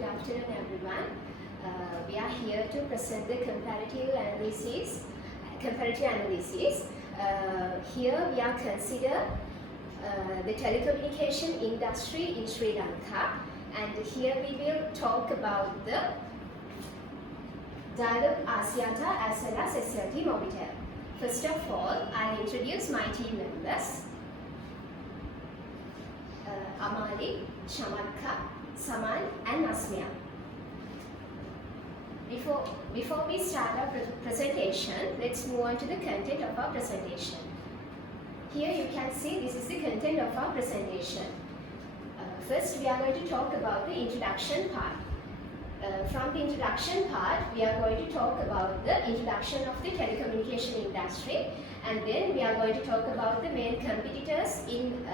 Good afternoon, everyone. We are here to present the comparative analysis. Here we are consider the telecommunication industry in Sri Lanka, and here we will talk about the Dialog, Axiata as well as SLT-Mobitel. First of all, I'll introduce my team members. Amali, Chamatka, Saman and Asmia. Before we start our presentation, let's move on to the content of our presentation. Here you can see this is the content of our presentation. First, we are going to talk about the introduction part. From the introduction part, we are going to talk about the introduction of the telecommunication industry, and then we are going to talk about the main competitors in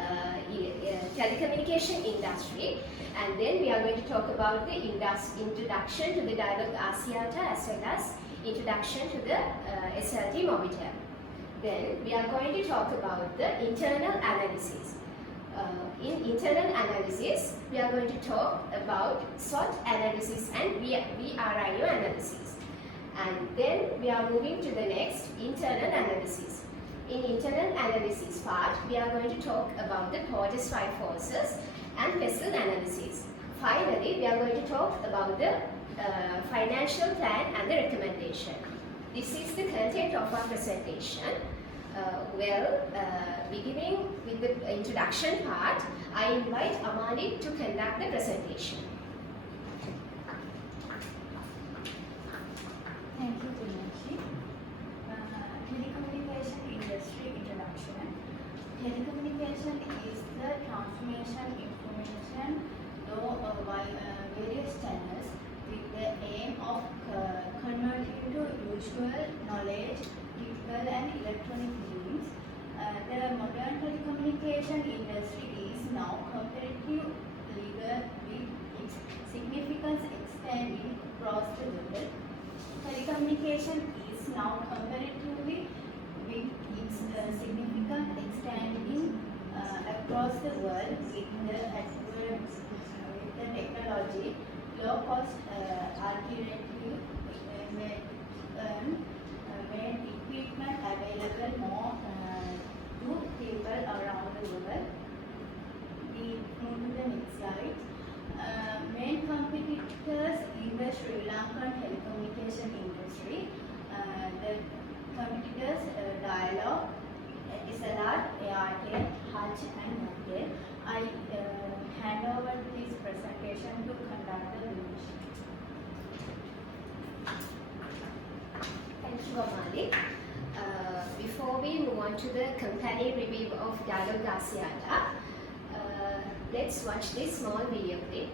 telecommunication industry, and then we are going to talk about the introduction to the Dialog Axiata as well as introduction to the SLT-Mobitel. Then we are going to talk about the internal analysis. In internal analysis, we are going to talk about SWOT analysis and VRIO analysis. And then we are moving to the next, internal analysis. In internal analysis part, we are going to talk about the Porter's five forces and vessel analysis. Finally, we are going to talk about the financial plan and the recommendation. This is the content of our presentation. Beginning with the introduction part, I invite Amali to conduct the presentation. Thank you, Dineshi. Telecommunication industry introduction. Telecommunication is the transmission information through various channels with the aim of converting to usual knowledge, digital and electronic means. The modern telecommunication industry is now comparatively with its significance expanding across the world. Telecommunication is now comparatively with its significance expanding across the world with the technology, low-cost alternative made equipment available more to people around the world. We move to the next slide. Main competitors in the Sri Lankan telecommunication industry. The competitors Dialog, SLT, Airtel, Hutch and Mobitel. I hand over this presentation to conduct the mission. Thank you, Amali. Before we move on to the company review of Dialog Axiata, let's watch this small video clip.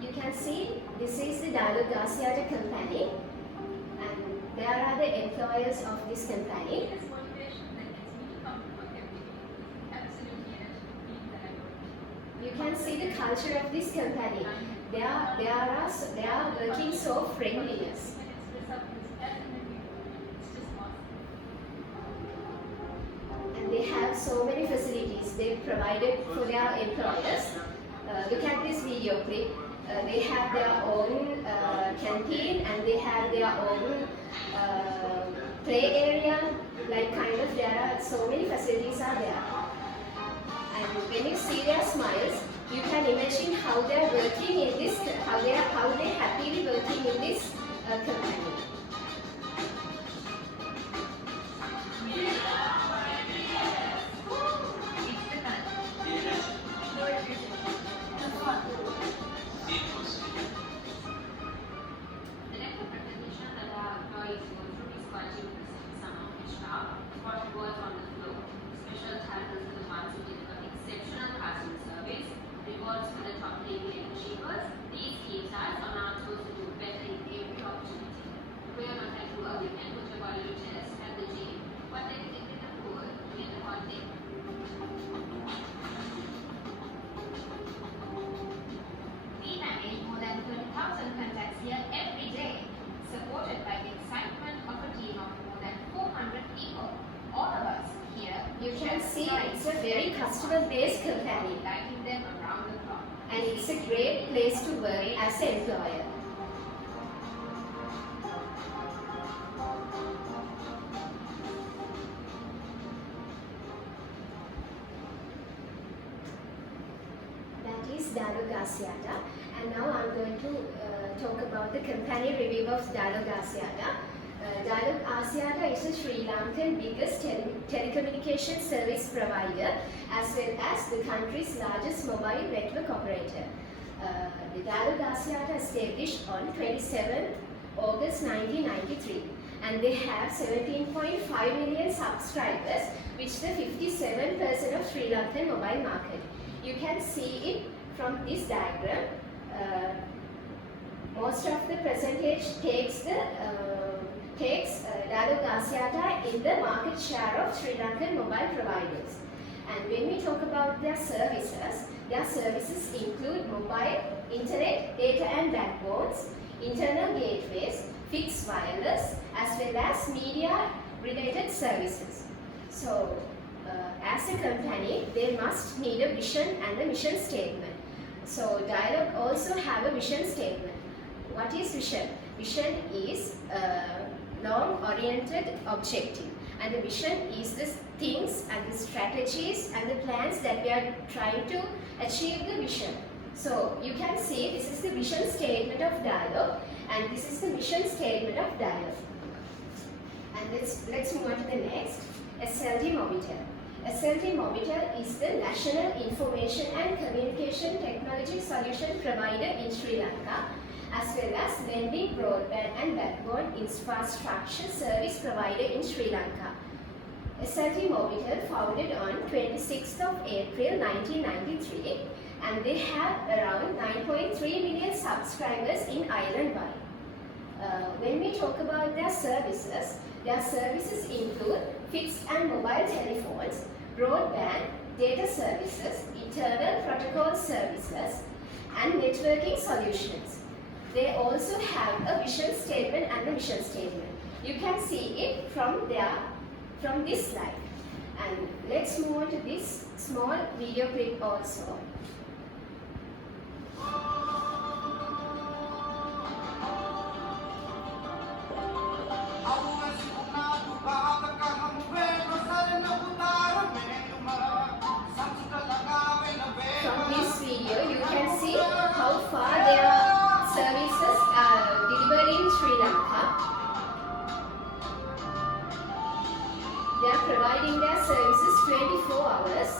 You can see this is the Dialog Axiata company, and there are the employers of this company. You can see the culture of this company. They are working so friendliness. And they have so many facilities they provided for their employers. Look at this video clip. They have their own canteen, and they have their own play area. Like there are so many facilities are there. And when you see their smiles, you can imagine how they are working in this, how they happily working in this company. Contacts here every day, supported by the excitement of a team of see, it's a very customer-based company, lighting them around the clock. and it's a great place to work as an employer. That is Dialog Axiata, and now I'm going to talk about the company review of Dialog Axiata. Dialog Axiata is a Sri Lankan biggest telecommunication service provider as well as the country's largest mobile network operator. The Dialog Axiata established on 27 August 1993, and they have 17.5 million subscribers, which is the 57% of Sri Lankan mobile market. You can see it from this diagram. Most of the percentage takes Dialog Axiata in the market share of Sri Lankan mobile providers. And when we talk about their services include mobile, internet, data and backbones, internal gateways, fixed wireless, as well as media related services. So, as a company, they must need a vision and a mission statement. So, Dialog also have a vision statement. What is vision? Vision is long-oriented objective, and the vision is the things and the strategies and the plans that we are trying to achieve the vision. So you can see this is the vision statement of Dialog, and this is the mission statement of Dialog. And let's move on to the next. SLT-Mobitel. SLT-Mobitel is the National Information and Communication Technology Solution Provider in Sri Lanka, as well as lending broadband and backbone infrastructure service provider in Sri Lanka. SLT-Mobitel founded on 26th of April 1993, and they have around 9.3 million subscribers in island-wide. When we talk about their services include fixed and mobile telephones, broadband, data services, internal protocol services, and networking solutions. They also have a vision statement and a mission statement. You can see it from this slide. And let's move on to this small video clip also. From this video, you can see how far their services are delivered in Sri Lanka. They are providing their services 24 hours.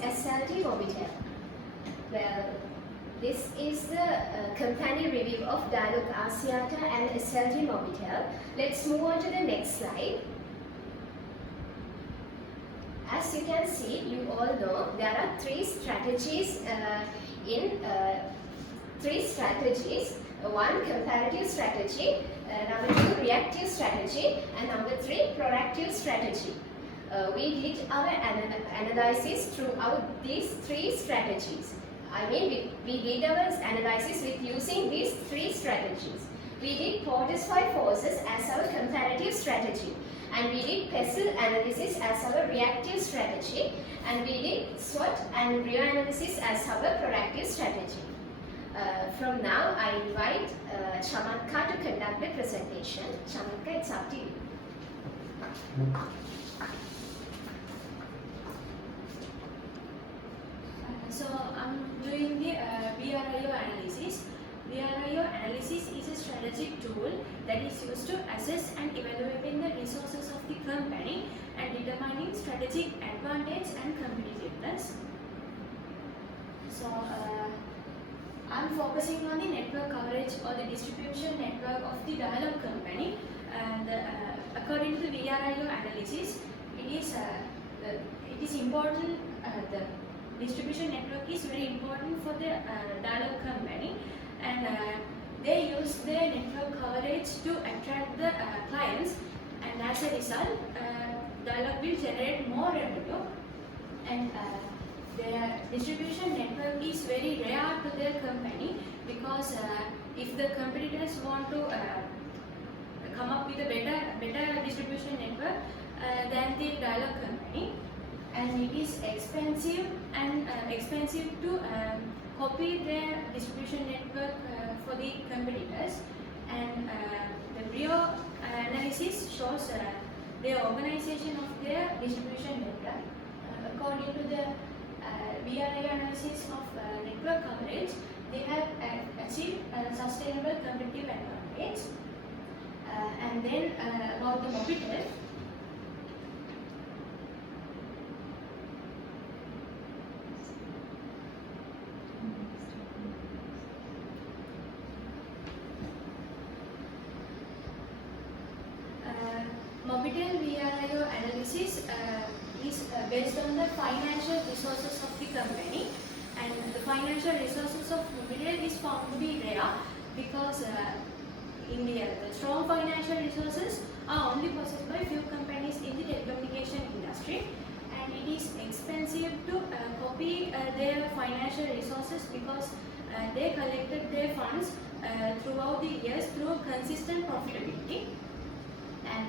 SLT-Mobitel. Well, this is the company review of Dialog Axiata and SLT-Mobitel. Let's move on to the next slide. As you can see, you all know there are three strategies. 1, comparative strategy, number 2, reactive strategy, and number 3, proactive strategy. We did our analysis throughout these 3 strategies. I mean, we did our analysis with using these 3 strategies. We did Porter's 5 forces as our comparative strategy, and we did pestle analysis as our reactive strategy, and we did SWOT and RIO analysis as our proactive strategy. From now, I invite Chamatka to conduct the presentation. Chamatka, it's up to you. So I'm doing the BRIO analysis. BRIO analysis is a strategic tool that is used to assess and evaluating the resources of the company and determining strategic advantage and competitiveness. So I'm focusing on the network coverage or the distribution network of the Dialog company, and according to the BRIO analysis, it is important. The distribution network is very important for the Dialog company, and they use their network coverage to attract the clients, and as a result, Dialog will generate more revenue, and their distribution network is very rare to their company, because if the competitors want to come up with a better distribution network than the Dialog company, and it is expensive to copy their distribution network for the competitors, and the RIO analysis shows the organization of their distribution network. According to the BRIO analysis of network coverage, they have achieved a sustainable competitive advantage. And then about the Mobitel. Mobitel BRIO analysis is based on the financial resources of the company, and the financial resources of Mobitel is found to be rare, because India, the strong financial resources are only possessed by few companies in the telecommunication industry, and it is expensive to copy their financial resources, because they collected their funds throughout the years through consistent profitability. And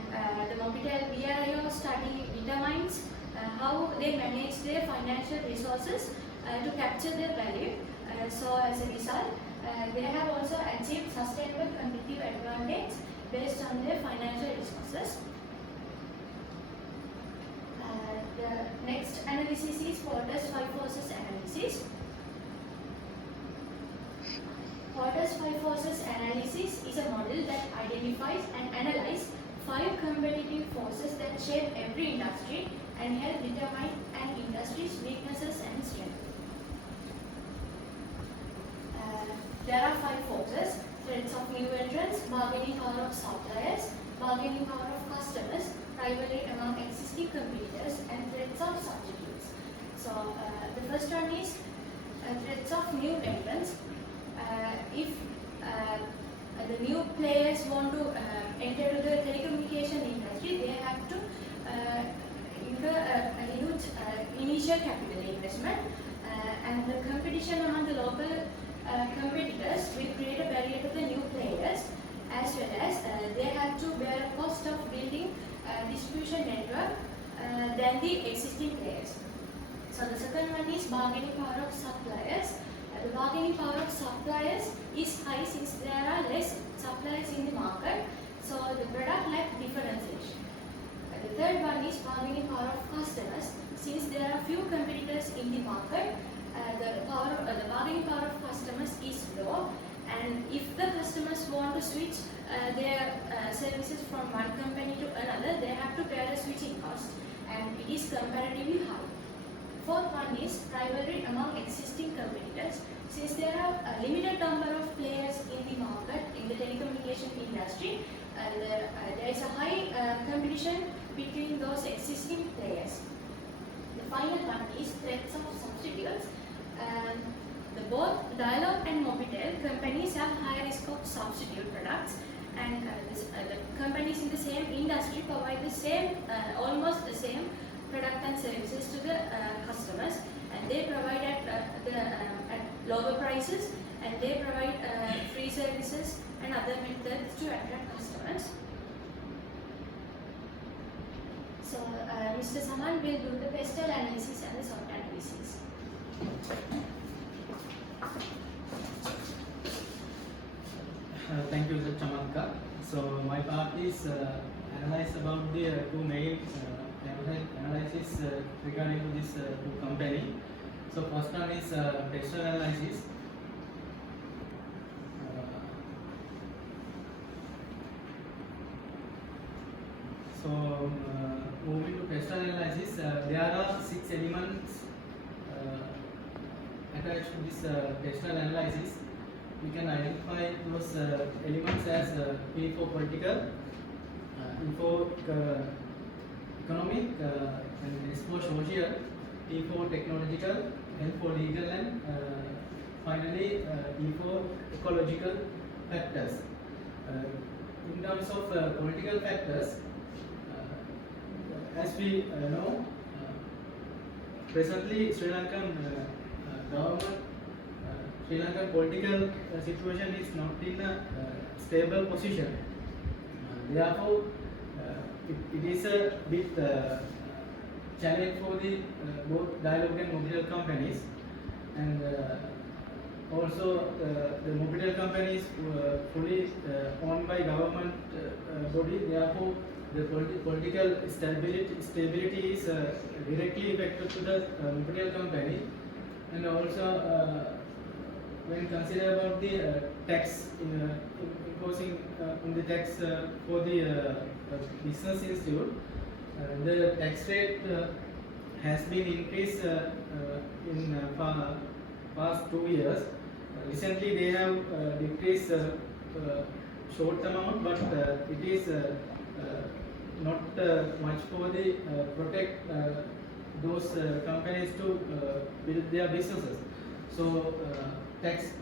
the Mobitel BRIO study determines how they manage their financial resources to capture their value. So as a result, they have also achieved sustainable competitive advantage based on their financial resources. The next analysis is Porter's 5 forces analysis. Porter's 5 forces analysis is a model that identifies and analyzes 5 competitive forces that shape every industry and help determine an industry's weaknesses and strengths. There are 5 forces: threats of new entrants, bargaining power of suppliers, bargaining power of customers, rivalry among existing competitors, and threats of substitutes. So the first one is threats of new entrants. If the new players want to enter to the telecommunication industry, they have to incur a huge initial capital investment, and the competition among the local competitors will create a barrier to the new players, as well as they have to bear a cost of building a distribution network than the existing players. So the second one is bargaining power of suppliers. The bargaining power of suppliers is high since there are less suppliers in the market, so the product lacks differentiation. The third one is bargaining power of customers. Since there are few competitors in the market, the bargaining power of customers is low, and if the customers want to switch their services from one company to another, they have to bear a switching cost, and it is comparatively high. Fourth one is rivalry among existing competitors. Since there are a limited number of players in the market in the telecommunication industry, there is a high competition between those existing players. The final one is threats of substitutes. Both Dialog and Mobitel companies have high risk of products, and the companies in the same industry provide the same, almost the same product and services to the customers, and they provide at lower prices, and they provide free services and other methods to attract customers. So Mr. Saman will do the pestle analysis and the SWOT analysis. Thank you, Mr. Chamanka. So my part is analyze about the two main analysis regarding to this two company. So first one is textual analysis. Moving to textual analysis, there are 6 elements attached to this textual analysis. We can identify those elements as P for political, E for economic, and S for social, T for technological, L for legal, and finally E for ecological factors. In terms of political factors, as we know, presently Sri Lankan government, Sri Lankan political situation is not in a stable position. Therefore, it is a bit challenge for the both Dialog and Mobitel companies, and also the Mobitel company is fully owned by government body. Therefore, the political stability is directly affected to the Mobitel company, and also when consider about the tax imposing on the tax for the business institute, the tax rate has been increased in past 2 years. Recently they have decreased short amount, but it is not much for the protect those companies to build their businesses. So tax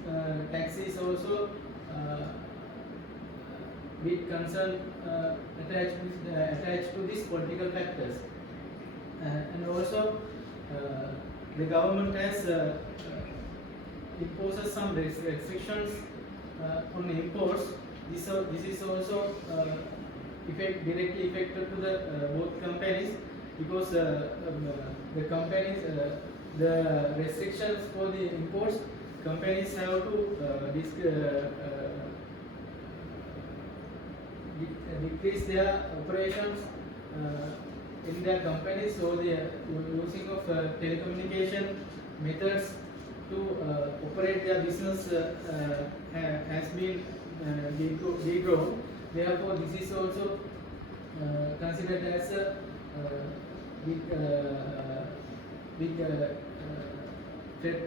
is also big concern attached to these political factors, and also the government has imposes some restrictions on imports. This is also directly affected to the both companies, because the companies the restrictions for the imports, companies have to decrease their operations in their companies, so the using of telecommunication methods to operate their business has been degrown. Therefore, this is also considered as a big threat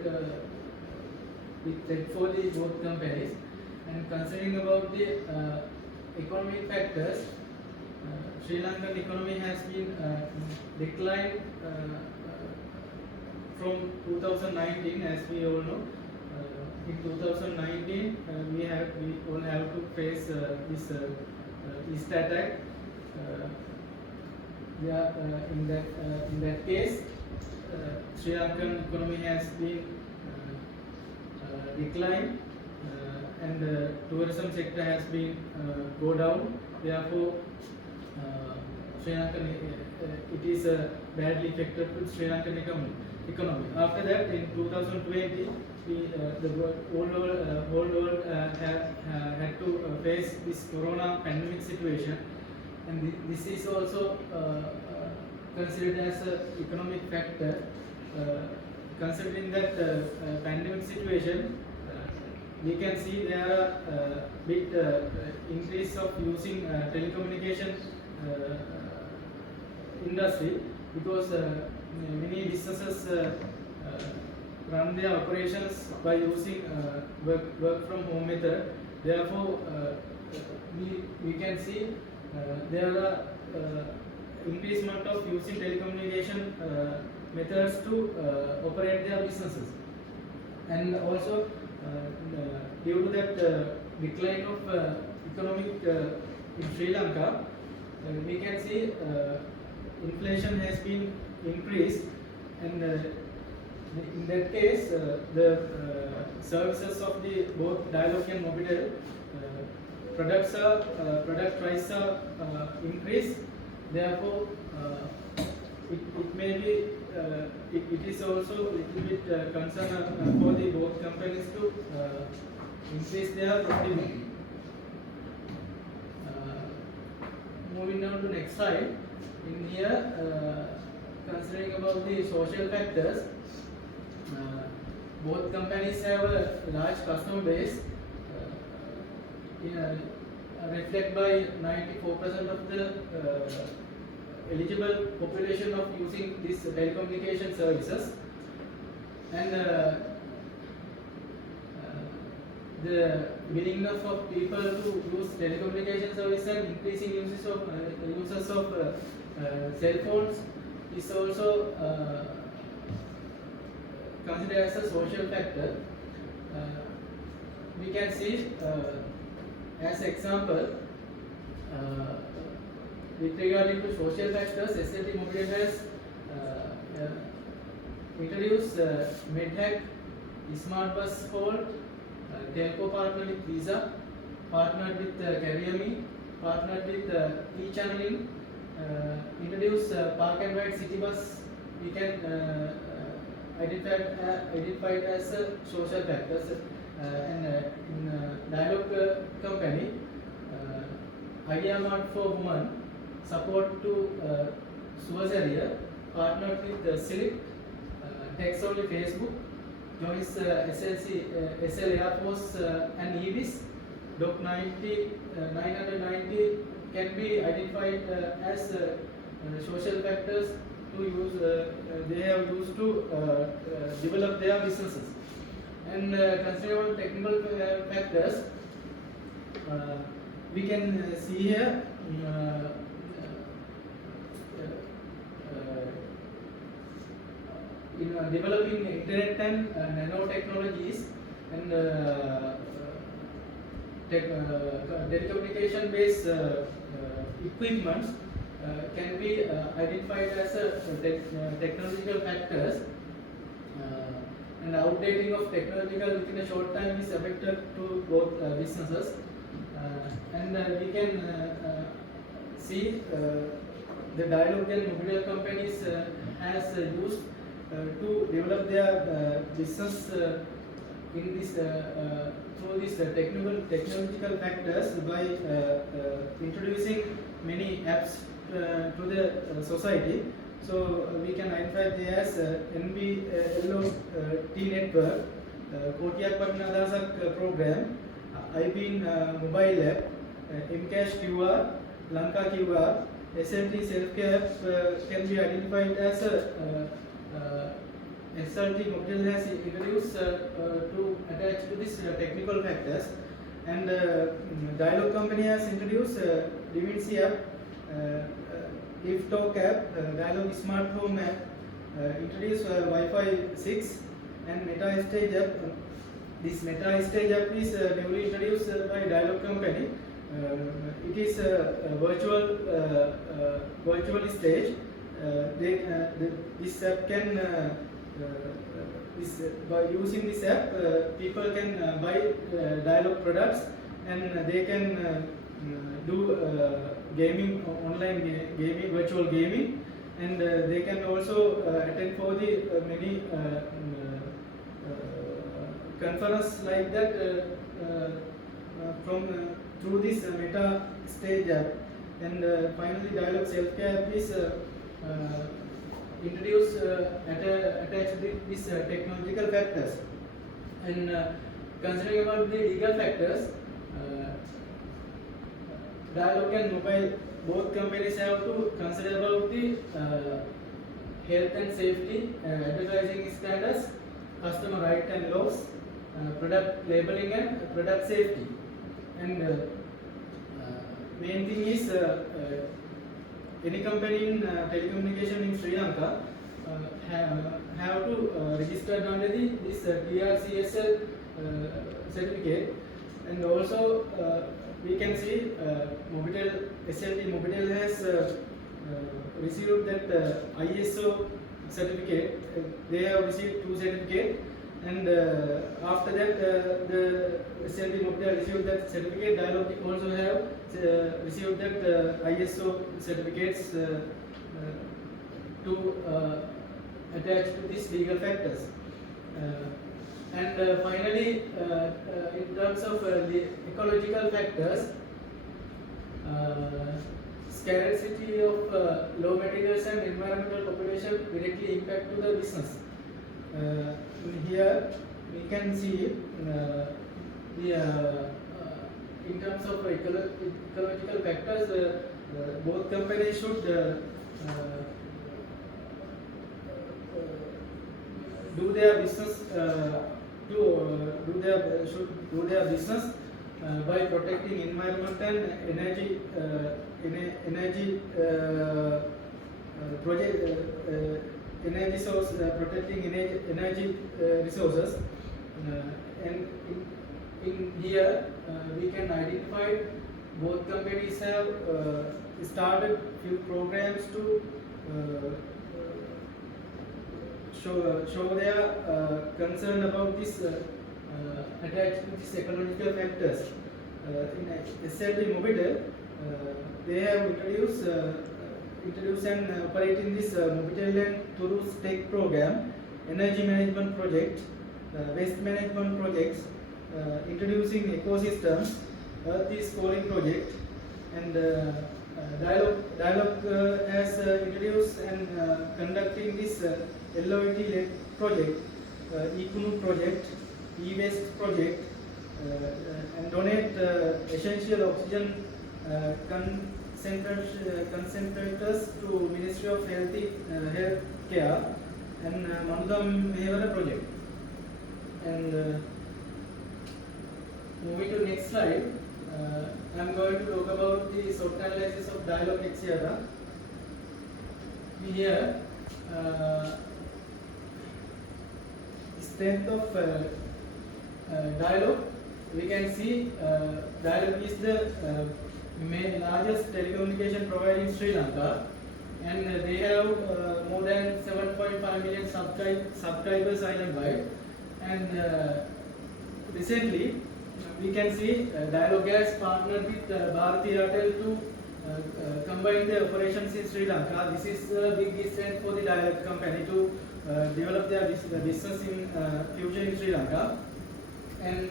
for the both companies. And considering about the economic factors, Sri Lankan economy has been declined from 2019, as we all know. In 2019, we all have to face this East attack. In that case, Sri Lankan economy has been declined, and the tourism sector has been go down. Therefore, Sri Lankan it is badly affected with Sri Lankan economy. After that, in 2020, the whole world had to face this corona pandemic situation, and this is also considered as an economic factor. Considering that pandemic situation, we can see there are big increase of using telecommunication industry, because many businesses run their operations by using work from home method. Therefore, we can see there are increasement of using telecommunication methods to operate their businesses, and also due to that decline of economic in Sri Lanka, we can see inflation has been increased, and in that case, the services of the both Dialog and Mobitel product price are increased. Therefore, it may be it is also a little bit concern for the both companies to increase their profitability. Moving on to next slide. In here, considering about the social factors, both companies have a large customer base, reflect by 94% of the eligible population of using these telecommunication services, and the willingness of people to use telecommunication services and increasing uses of cell phones is also considered as a social factor. We can see as example with regarding to social factors, SLT-Mobitel has introduced MedHack, Smart Bus Hold, telco partnered with Visa, partnered with CarrierMe, partnered with e-channeling, introduced Park and Ride City Bus. We can identified as social factors, and in Dialog company, Idea Mart for Women, support to Suazaria, partnered with Silk, text only Facebook, joins SL Air Force and EVs. Doc 990 can be identified as social factors to use. They have used to develop their businesses. And considering technical factors, we can see here in developing internet and nanotechnologies and telecommunication based equipments can be identified as technological factors, and outdating of technological within a short time is affected to both businesses, and we can see the Dialog and Mobitel companies has used to develop their business in this through these technological factors by introducing many apps to the society. So we can identify there as NBLOT network, Kotiak Patnadasak program, IBIN mobile app, Mcash QR, Lanka QR, SLT self-care app can be identified as SLT-Mobitel has introduced to attach to this technical factors, and Dialog company has introduced Divinci app, If Talk app, Dialog Smart Home app, introduced Wi-Fi 6, and Meta Stage app. This Meta Stage app is newly introduced by Dialog company. It is a virtual stage. This app can by using this app, people can buy Dialog products, and they can do gaming, online gaming, virtual gaming, and they can also attend for the many conference like that from through this Meta Stage app. And finally, Dialog Self-Care app is introduced attached with these technological factors. And considering about the legal factors, Dialog and Mobile, both companies have to consider about the health and safety, advertising standards, customer rights and laws, product labeling and product safety. And main thing is any company in telecommunication in Sri Lanka have to register under this TRCSL certificate, And also we can see Mobitel, SLT-Mobitel has received that ISO certificate. They have received 2 certificates, and after that the SLT-Mobitel received that certificate. Dialog also have received that ISO certificates to attach to these legal factors. And finally, in terms of the ecological factors, scarcity of low materials and environmental population directly impact to the business. Here we can see in terms of ecological factors, both companies should do their business should do their business by protecting environment and energy source, protecting energy resources, and in here we can identify both companies have started few programs to show their concern about this attached to these ecological factors. In SLT-Mobitel, they have introduced and operating this Mobitel and Turus Tech program, energy management project, waste management projects, introducing ecosystems, Earth is Calling project, and Dialog has introduced and conducting this LOET project, ECUNU project, e-waste project, and donate essential oxygen concentrators to Ministry of Health Care, and Manudam Mehevara project. And moving to next slide, I am going to talk about the SWOT analysis of Dialog Axiata. Here, strength of Dialog, we can see Dialog is the largest telecommunication provider in Sri Lanka, and they have more than 7.5 million subscribers island-wide. And recently, we can see Dialog has partnered with Bharti Airtel to combine their operations in Sri Lanka. This is a big strength for the Dialog company to develop their business in future in Sri Lanka. And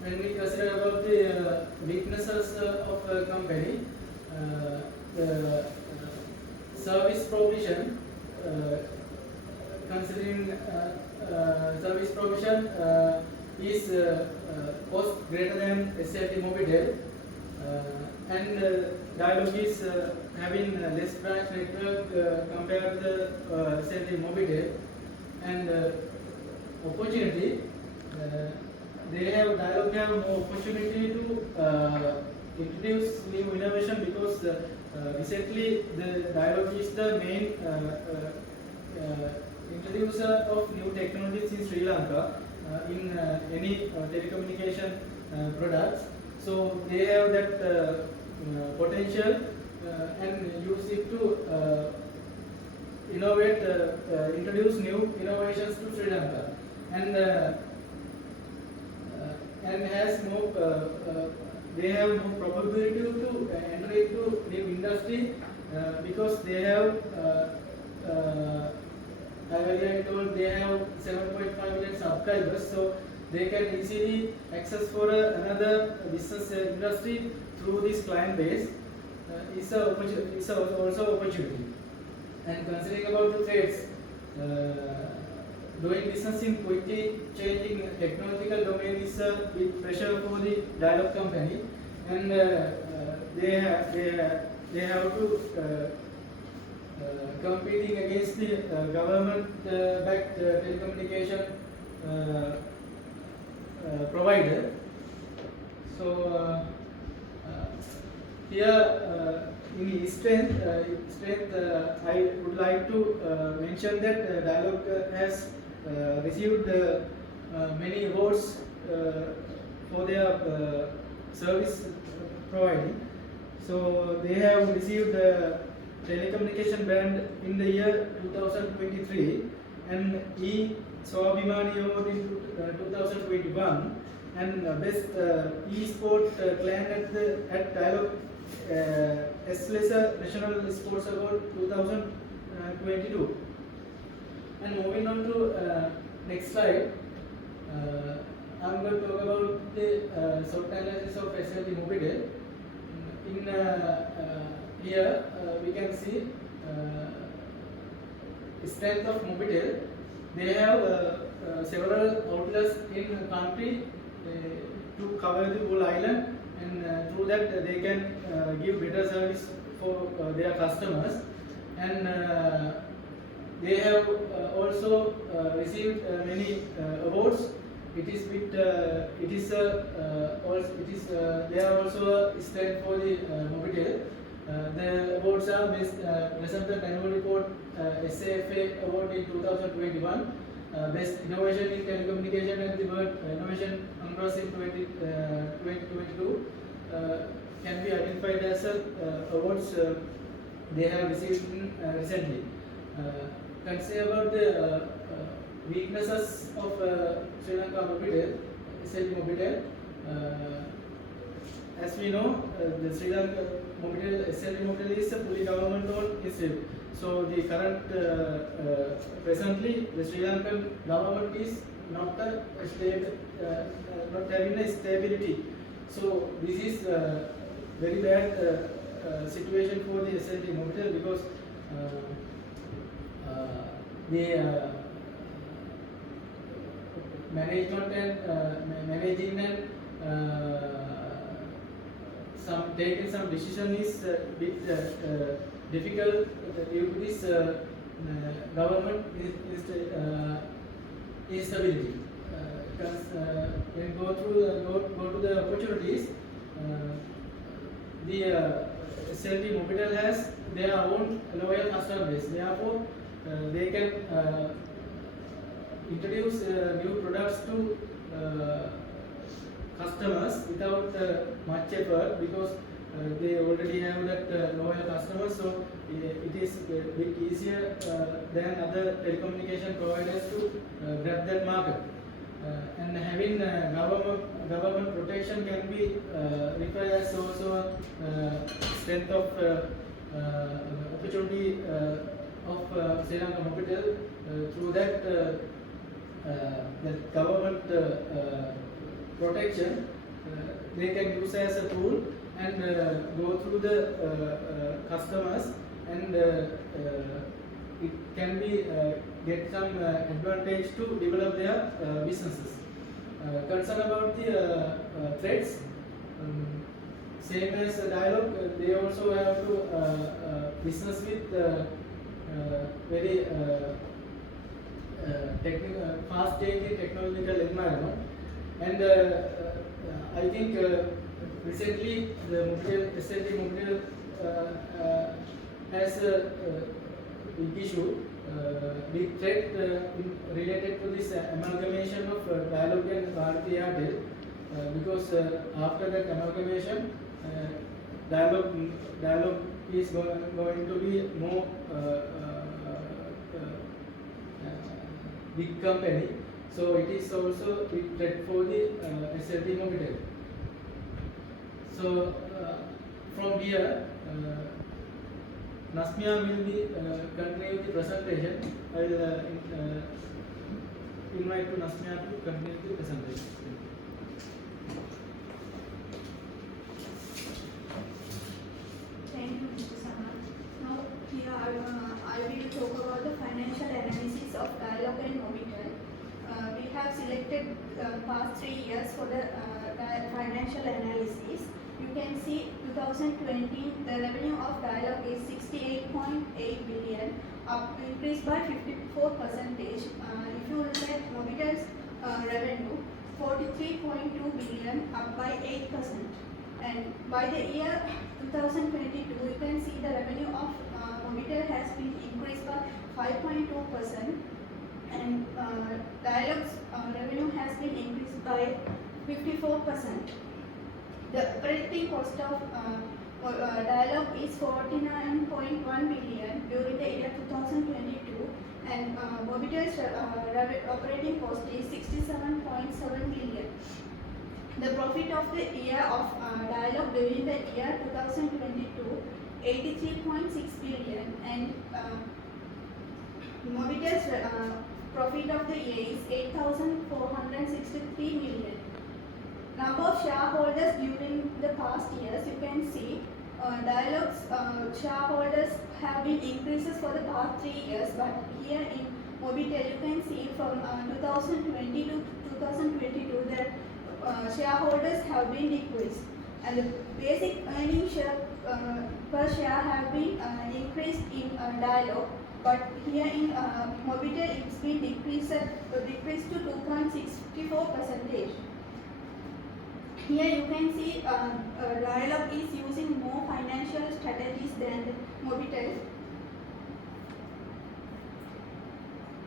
when we consider about the weaknesses of a company, the service provision, considering service provision is cost greater than SLT-Mobitel, and Dialog is having less branch network compared to the SLT-Mobitel, and opportunity, Dialog have more opportunity to introduce new innovation, because recently the Dialog is the main introducer of new technologies in Sri Lanka in any telecommunication products. So they have that potential and use it to innovate, introduce new innovations to Sri Lanka, and has more. They have more probability to enter into new industry because they have. I told they have 7.5 million subscribers, so they can easily access for another business industry through this client base. It's also opportunity. And considering about the threats, doing business in quickly changing technological domain is a big pressure for the Dialog company, and they have to competing against the government-backed telecommunication provider. So here in strength, I would like to mention that Dialog has received many awards for their service providing. So they have received the telecommunication band in the year 2023 and E-Swabhimani Award in 2021 and best e-sport clan at Dialog SLT National Sports Award 2022. And moving on to next slide, I'm going to talk about the SWOT analysis of SLT-Mobitel. In here we can see strength of Mobitel. They have several outlets in the country to cover the whole island, and through that they can give better service for their customers. And they have also received many awards. It is they are also a strength for the Mobitel. The awards are presented annual report SAFA award in 2021, best innovation in telecommunication and the World Innovation Congress in 2022 can be identified as awards they have received recently. Can say about the weaknesses of Sri Lanka Mobitel, SLT-Mobitel. As we know, the Sri Lanka Mobitel, SLT-Mobitel is a fully government-owned institute. So the current, presently, the Sri Lankan government is not not having a stability. So this is very bad situation for the SLT-Mobitel because the management and managing and taking some decision is a bit difficult due to this government instability. When go to the opportunities, the SLT-Mobitel has their own loyal customer base. Therefore, they can introduce new products to customers without much effort because they already have that loyal customers. So it is a bit easier than other telecommunication providers to grab that market. And having government protection can be requires also strength of opportunity of Sri Lanka Mobitel through that the government protection they can use as a tool and go through the customers and it can be get some advantage to develop their businesses. Concern about the threats, same as Dialog, they also have to business with very fast changing technological environment, and I think recently the SLT-Mobitel has a big issue, big threat related to this amalgamation of Dialog and Axiata, because after that amalgamation, Dialog is going to be more big company. So it is also a big threat for the SLT-Mobitel. So from here, Nasmia will be continuing the presentation. I will invite to Nasmia to continue the presentation. Thank you, Mr. Saman. Now, here I will talk about the financial analysis of Dialog and Mobitel. We have selected past 3 years for the financial analysis. You can see 2020, the revenue of Dialog is 68.8 billion, increased by 54%. If you look at Mobitel's revenue, 43.2 billion, up by 8%. And by the year 2022, you can see the revenue of Mobitel has been increased by 5.2%, and Dialog's revenue has been increased by 54%. The operating cost of Dialog is 49.1 million during the year 2022, and Mobitel's operating cost is 67.7 million. The profit of the year of Dialog during the year 2022, 83.6 billion, and Mobitel's profit of the year is 8,463 million. Number of shareholders during the past years, you can see Dialog's shareholders have been increases for the past 3 years, but here in Mobitel you can see from 2020 to 2022 that shareholders have been decreased, and the basic earning share per share have been increased in Dialog, but here in Mobitel it's been decreased to 2.64%. Here you can see Dialog is using more financial strategies than Mobitel.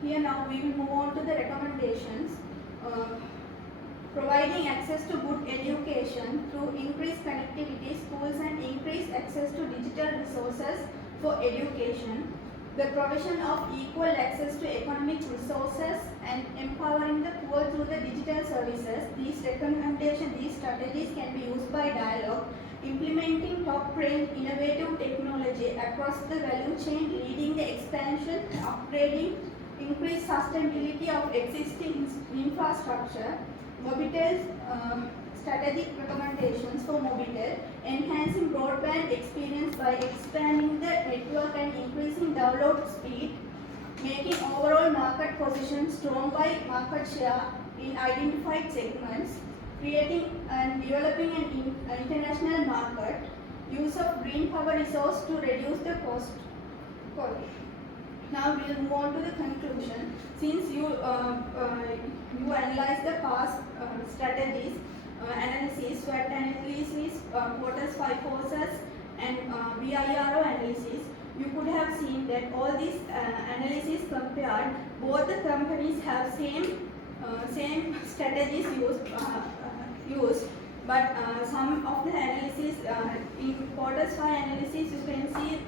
Here now we will move on to the recommendations. Providing access to good education through increased connectivity, schools, and increased access to digital resources for education. The provision of equal access to economic resources and empowering the poor through the digital services. These strategies can be used by Dialog. Implementing top-range innovative technology across the value chain, leading the expansion, upgrading, increased sustainability of existing infrastructure. Mobitel's strategic recommendations for Mobitel: enhancing broadband experience by expanding the network and increasing download speed, making overall market position strong by market share in identified segments, creating and developing an international market, use of green power resource to reduce the cost. Now we will move on to the conclusion. Since you analyze the past strategies, analysis, SWOT analysis, quarters 5 forces, and VIRO analysis, you could have seen that all these analysis compared, both the companies have same strategies used, but some of the analysis in quarters 5 analysis, you can see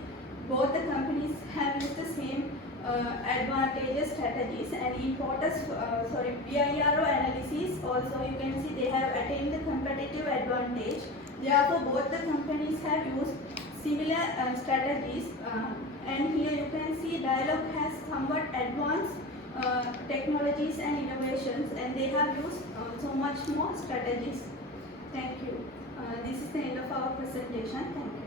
both the companies have used the same advantageous strategies, and in VIRO analysis also you can see they have attained the competitive advantage. Therefore, both the companies have used similar strategies, and here you can see Dialog has somewhat advanced technologies and innovations, and they have used so much more strategies. Thank you. This is the end of our presentation. Thank you.